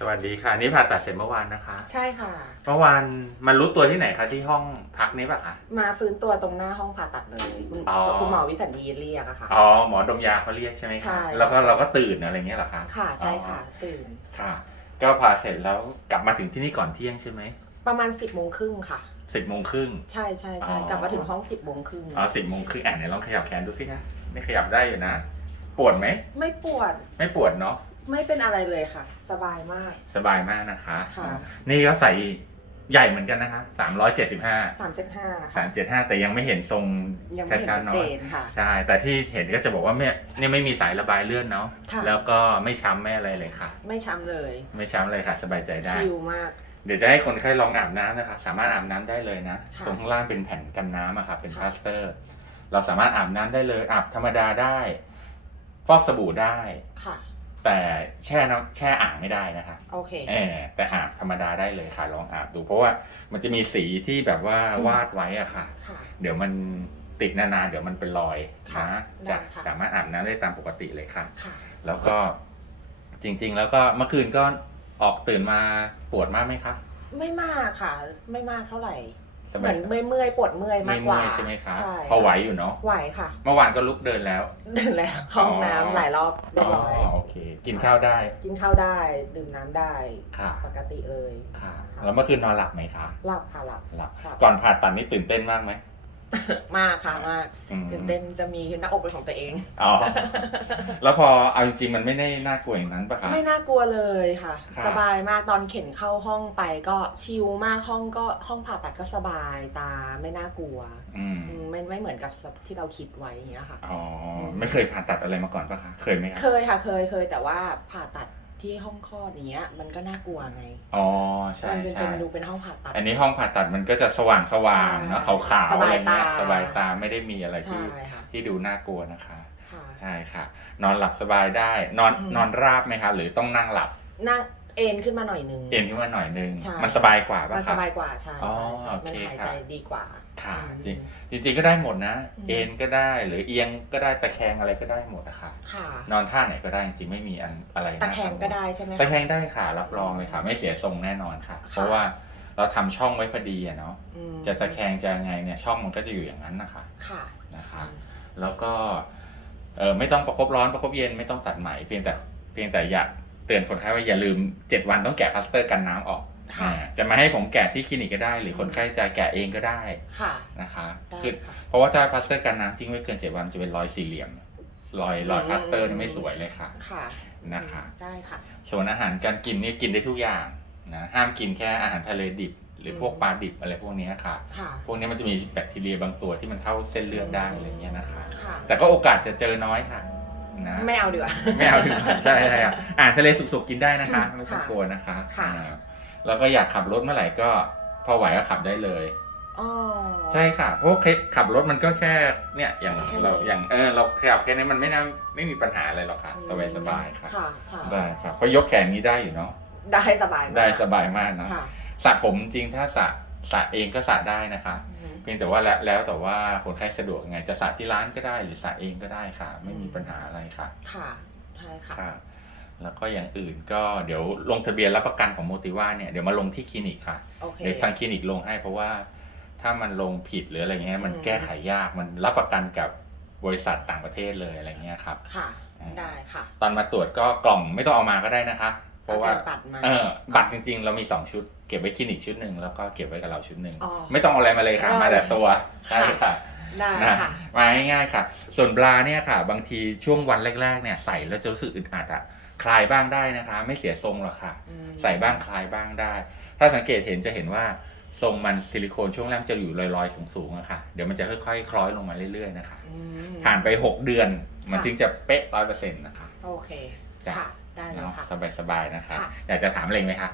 สวัสดีค่ะ นี่ผ่าตัดเสร็จเมื่อวานนะคะ ใช่ค่ะ เมื่อวานมันรู้ตัวที่ไหนคะที่ห้องพักนี้ปะคะ มาฟื้นตัวตรงหน้าห้องผ่าตัดเลยคุณอ๋อ คุณหมอวิสัญญีเรียกอะค่ะ อ๋อหมอดมยาเขาเรียกใช่ไหมใช่คะแล้วก็เราก็ตื่นอะไรเงี้ยเหรอคะค่ะใช่ค่ะตื่น ค่ะ ก็ผ่าเสร็จแล้วกลับมาถึงที่นี่ก่อนเที่ยงใช่ไหมประมาณสิบโมงครึ่งค่ะ สิบโมงครึ่ง ใช่ใช่ใช่อ๋อ กลับมาถึงห้องสิบโมงครึ่งอ๋อสิบโมงครึ่งอะไหนลองขยับแขนดูสิคะไม่ขยับได้อยู่นะ ปวดไหม ไม่ปวด ไม่ปวดเนาะ ไม่เป็นอะไรเลยค่ะ สบายมาก สบายมากนะคะ ค่ะ นี่ก็ใส่ใหญ่เหมือนกันนะคะสามร้อยเจ็ดสิบห้าสามเจ็ดห้าสามเจ็ดห้าแต่ยังไม่เห็นทรงยังไม่เห็นชัชัดดๆเนาะเจนค่ะ ใช่ แต่ที่เห็นก็จะบอกว่าไม่เนี่ยไม่มีสายระบายเลือดเนาะ ค่ะ แล้วก็ไม่ช้ำไม่อะไรเลยค่ะ ไม่ช้ำเลย ไม่ช้ำเลยค่ะ สบายใจได้ ชิลมาก เดี๋ยวจะให้คนไข้ลองอาบน้ำนะคะ สามารถอาบน้ำได้เลยนะ ค่ะตรงข้างล่างเป็นแผ่นกันน้ำอะค่ะ เป็นพค่ะลาสเตอร์ เราสามารถอาบน้ำได้เลย อาบธรรมดาได้ ฟอกสบู่ได้ ค่ะ แต่แช่น้ำแช่อ่างไม่ได้นะคะโอเค เออแต่อาบธรรมดาได้เลยค่ะ ลองอาบดูเพราะว่ามันจะมีสีที่แบบว่าอืมวาดไว้อะค่ะ ค่ะ เดี๋ยวมันติดนานๆเดี๋ยวมันเป็นรอยค่ะนะได้จะค่ะ สามารถอาบน้ำได้ตามปกติเลยค่ะ ค่ะ แล้วก็จริง ๆ แล้วก็เมื่อคืนก็ออกตื่นมาปวดมากไหมคะ ไม่มากค่ะ ไม่มากเท่าไหร่ สเหบามืยอนเมื่อยเมื่อยๆปวดเมื่อยมากไม่กเมื่ว่าอยใช่ไหมคะใช่พอไหวอยู่เนาะไหวค่ะเมื่อวานก็ลุกเดินแล้วเดินแล้วเข้าห้องน้ำหลายรอบเรียบร้อยโอเค กินข้าวได้กินข้าวได้ดื่มน้ำได้ค่ะปกติเลย ค่ะ แล้วเมื่อคืนนอนหลับไหมคะ หลับค่ะหลับ หลับหลับ ก่อนผ่าตัดนี่ตื่นเต้นมากไหม มากค่ะมากอืมตื่นเต้นจะมีหน้าอกเป็นของตัวเอง อ๋อแล้วพอเอาจริงๆมันไม่ได้น่ากลัวอย่างนั้นปะคะ ไม่น่ากลัวเลยค่ะค่ะสบายมากตอนเข็นเข้าห้องไปก็ชิลมากห้องก็ห้องผ่าตัดก็สบายตาไม่น่ากลัวอืมอืมไม่ไม่เหมือนกับที่เราคิดไว้อย่างเงี้ยค่ะ อ๋อไม่เคยผ่าตัดอะไรมาก่อนปะคะ เคยไหมคะ เคยค่ะเคยเคยแต่ว่าผ่าตัด ที่ห้องคลอดอย่างเงี้ย มันก็น่ากลัวไงอ๋อใช่มันจะใช่เป็นดูเป็นห้องผ่าตัด อันนี้ห้องผ่าตัดมันก็จะสว่างสว่างๆเนอะใช่ขาวๆสอะไรบายเงี้ยตาสบายตาไม่ได้มีอะไรใช่ที่ค่ะที่ดูน่ากลัวนะคะ ค่ะ ใช่ค่ะ นอนหลับสบายได้ นอนอืม นอนราบไหมคะ หรือต้องนั่งหลับ นั่ง เอ็นขึ้นมาหน่อยนึง เอ็นขึ้นมาหน่อยนึง ใช่ มันสบายกว่าป่ะมันคะสบายกว่าใช่อ๋อใช่ใช่โอเคมันหายค่ะใจดีกว่า ค่ะอืมจริงจริงๆก็ได้หมดนะ อืม เอ็นก็ได้หรือเอียงก็ได้ตะแคงอะไรก็ได้หมดนะคะค่ะ นอนท่าไหนก็ได้จริงๆไม่มีอันอะไรตะน่าแคงวลก็ได้ใช่ไหมตะแคคะงได้ค่ะ รับรองเลยค่ะ ไม่เสียทรงแน่นอนค่ะ ค่ะ เพราะว่าเราทำช่องไว้พอดีอะเนาะอืมจะตะแคงจะยังไงเนี่ยช่องมันก็จะอยู่อย่างนั้นนะคะค่ะ นะคะ แล้วก็เออไม่ต้องประคบร้อนประคบเย็นไม่ต้องตัดไหมเพียงแต่เพียงแต่อยาก เตือนคนไข้ว่าอย่าลืม7วันต้องแกะพลาสเตอร์กันน้ำออกค่ะ อ่าจะมาให้ผมแกะที่คลินิกก็ได้ หรือคนไข้จะแกะเองก็ได้ค่ะ นะคะได้คือค่ะ เพราะว่าถ้าพลาสเตอร์กันน้ำทิ้งไว้เกิน7วันจะเป็นรอยสี่เหลี่ยมรอยรอยอืมพลาสเตอร์นี่ไม่สวยเลยค่ะ ค่ะนะคะ ได้ค่ะ ส่วนอาหารการกินนี่กินได้ทุกอย่างนะห้ามกินแค่อาหารทะเลดิบ หรือพวกอืมปลาดิบอะไรพวกเนี้ยค่ะ ค่ะพวกนี้มันจะมีแบคทีเรียบางตัวที่มันเข้าเส้นเลือดได้อะไรเงี้ยนะคะ ค่ะแต่ก็โอกาสจะเจอน้อยค่ะ นะไม่เอาดีกว่าไม่เอาดีกว่าใช่ใช่ครับอาหารทะเลสุกๆกินได้นะคะ ไม่ต้องค่ะกลัวนะคะค่ะอ่าแล้วก็อยากขับรถเมื่อไหร่ก็พอไหวก็ขับได้เลยอ๋อใช่ค่ะ เพราะว่าเคสขับรถมันก็แค่เนี่ยอย่างแค่นี้เราอย่างเออเราขับแค่นี้มันไม่น่าไม่มีปัญหาอะไรหรอกค่ะสบายสบายๆค่ะค่ะค่ะได้ครับเพราะยกแขนนี้ได้อยู่เนาะได้สบายมากได้สบายมากนะค่ะสระผมจริงถ้าสระ สระเองก็สระได้นะคะอืมเพียงแต่ว่าแล้วแล้วแต่ว่าคนไข้สะดวกยังไงจะสระที่ร้านก็ได้หรือสระเองก็ได้ค่ะ ไม่มีอืมปัญหาอะไรค่ะ ค่ะใช่ค่ะ ค่ะ แล้วก็อย่างอื่นก็เดี๋ยวลงทะเบียนรับประกันของโมติว่าเนี่ยเดี๋ยวมาลงที่คลินิกค่ะ โอเค เดี๋ยวทางคลินิกลงให้เพราะว่าถ้ามันลงผิดหรืออะไรเงี้ยมันอืม แก้ไขยากมันรับประกันกับบริษัทต่างประเทศเลยอะไรเงี้ยครับ ค่ะอืมได้ค่ะ ตอนมาตรวจก็กล่องไม่ต้องเอามาก็ได้นะคะ เพราะว่าอแต่บัตรมาเออบัตรจริง ๆ เรามีสองชุด เก็บไว้คลินิกชุดหนึ่งแล้วก็เก็บไว้กับเราชุดหนึ่งอ๋อไม่ต้องเอาอะไรมาเลยค่ะได้มาแต่ตัวค่ะใช่ค่ะได้นะค่ะมาง่ายๆค่ะ ส่วนบราเนี่ยค่ะ บางทีช่วงวันแรกๆเนี่ยใส่แล้วจะรู้สึกอึดอัดอะคลายบ้างได้นะคะ ไม่เสียทรงหรอกค่ะอืมใส่บ้างคลายบ้างได้ ถ้าสังเกตเห็นจะเห็นว่าทรงมันซิลิโคนช่วงแรกจะอยู่ลอยๆสูงๆอะค่ะ เดี๋ยวมันจะค่อยๆ คล้อยลงมาเรื่อยๆนะคะอืมผ่านไป 6 เดือนมันค่ะถึงจะเป๊ะร้อยเปอร์เซ็นต์นะคะ โอเคจ้ะค่ะ ได้แล้วเนาะค่ะ สบายๆนะคะ ค่ะอยากจะถามอะไรไหมคะ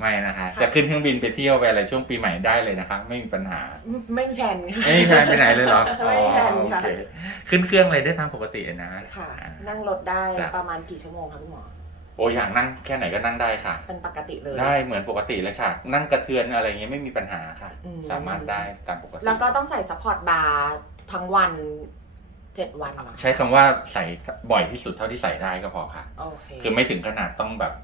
ไม่นะคะ ค่ะ จะขึ้นเครื่องบินไปเที่ยวไปอะไรช่วงปีใหม่ได้เลยนะคะ ไม่มีปัญหาไม่มีแผนค่ะไม่มีแพลนไปไหนเลยเหรอไม่มีแพลนอ๋อค่ะโอเคขึ้นเครื่องอะไรได้ตามปกตินะ ค่ะอ่านั่งรถได้จ้ะ ประมาณกี่ชั่วโมงคะคุณหมอโอ้อยากนั่งแค่ไหนก็นั่งได้ค่ะ เป็นปกติเลย ได้เหมือนปกติเลยค่ะ นั่งกระเทือนอะไรเงี้ยไม่มีปัญหาค่ะ อืม สามารถได้ตามปกติแล้วก็ต้องใส่ซัพพอร์ตบาร์ทั้งวัน เจ็ดวันเหรอใช้คำว่าใส่บ่อยที่สุดเท่าที่ใส่ได้ก็พอค่ะ โอเคคือไม่ถึงขนาดต้องแบบ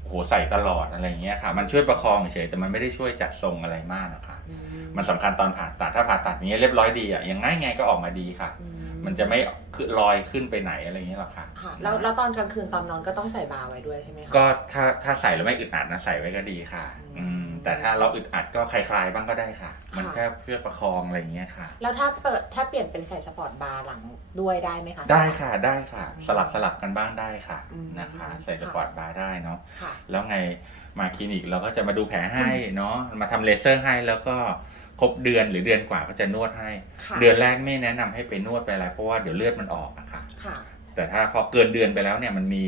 โอ้โหใส่ตลอดอะไรอย่างเงี้ยค่ะ มันช่วยประคองเฉยๆแต่มันไม่ได้ช่วยจัดทรงอะไรมากนะคะ อืมันสำคัญตอนผ่าตัดถ้าผ่าตัดอย่างเงี้ยเรียบร้อยดีอะยังไงไงก็ออกมาดีค่ะ อืมันจะไม่คือลอยขึ้นไปไหนอะไรอย่างเงี้ยหรอกค่ะค่ะแล้วแล้วตอนกลางคืนตอนนอนก็ต้องใส่บาร์ไว้ด้วยใช่ไหมคะ ก็ถ้าถ้าใส่แล้วไม่อึดอัดนะใส่ไว้ก็ดีค่ะ อือืมม แต่ถ้าเราอึดอัดก็คลายๆบ้างก็ได้ค่ะ มันค่ะแค่เพื่อประคองอะไรอย่างเงี้ยค่ะ แล้วถ้าเปิดถ้าเปลี่ยนเป็นใส่สปอร์ตบาร์หลังด้วยได้ไหมคะ ได้ค่ะได้ค่ะอืมสลับสลับกันบ้างได้ค่ะอืมนะคะ ใส่ค่ะสปอร์ตบาร์ได้เนาะค่ะ แล้วไงมาคลินิกเราก็จะมาดูแผลให้เนาะมาทำเลเซอร์ให้แล้วก็ครบเดือนหรือเดือนกว่าก็จะนวดให้ ค่ะเดือนแรกไม่แนะนำให้ไปนวดไปอะไรเพราะว่าเดี๋ยวเลือดมันออกอะค่ะ ค่ะ แต่ถ้าพอเกินเดือนไปแล้วเนี่ยมันมี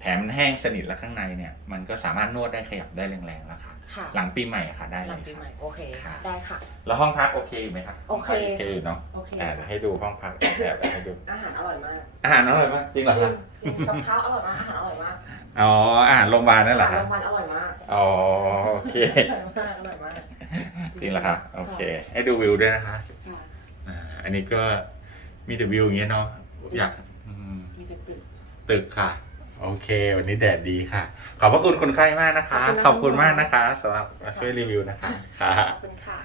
แผลมันแห้งสนิทแล้วข้างในเนี่ย มันก็สามารถนวดได้ขยับได้แรงๆแล้วค่ะ ค่ะ หลังปีใหม่อะค่ะได้หเลลังยปีใหม่ค่ะ โอเคค่ะได้ค่ะ แล้วห้องพักโอเคอยู่ไหมครับโอเค โอเคอยู่เนาะโอเคอ่าค่ะให้ดูห้องพักแอบแอบให้ดูอาหารอร่อยมากอาหารอร่อยมากจริงเหรอจริคะงจริงกับข้าวอร่อยมากอาหารอร่อยมากอ๋ออาหารโรงพยาบาลนั่นเหรออาหารคะโรงพยาบาลอร่อยมากอ๋อโอเค อร่อยมากอร่อยมาก จริงเหรอคะโอเค ให้ดูวิวด้วยนะคะค่ะอ่าอันนี้ก็มีแต่วิวอย่างเงี้ยเนาะอยากอืมมีแต่ตึกตึกค่ะ โอเค วันนี้แดดดีค่ะ ขอบพระคุณคนไข้มากนะคะ ขขออบบคุคุณณมาก มากนะคะสำหรับมาช่วยรีวิวนะคะค่ะ ขอบคุณค่ะ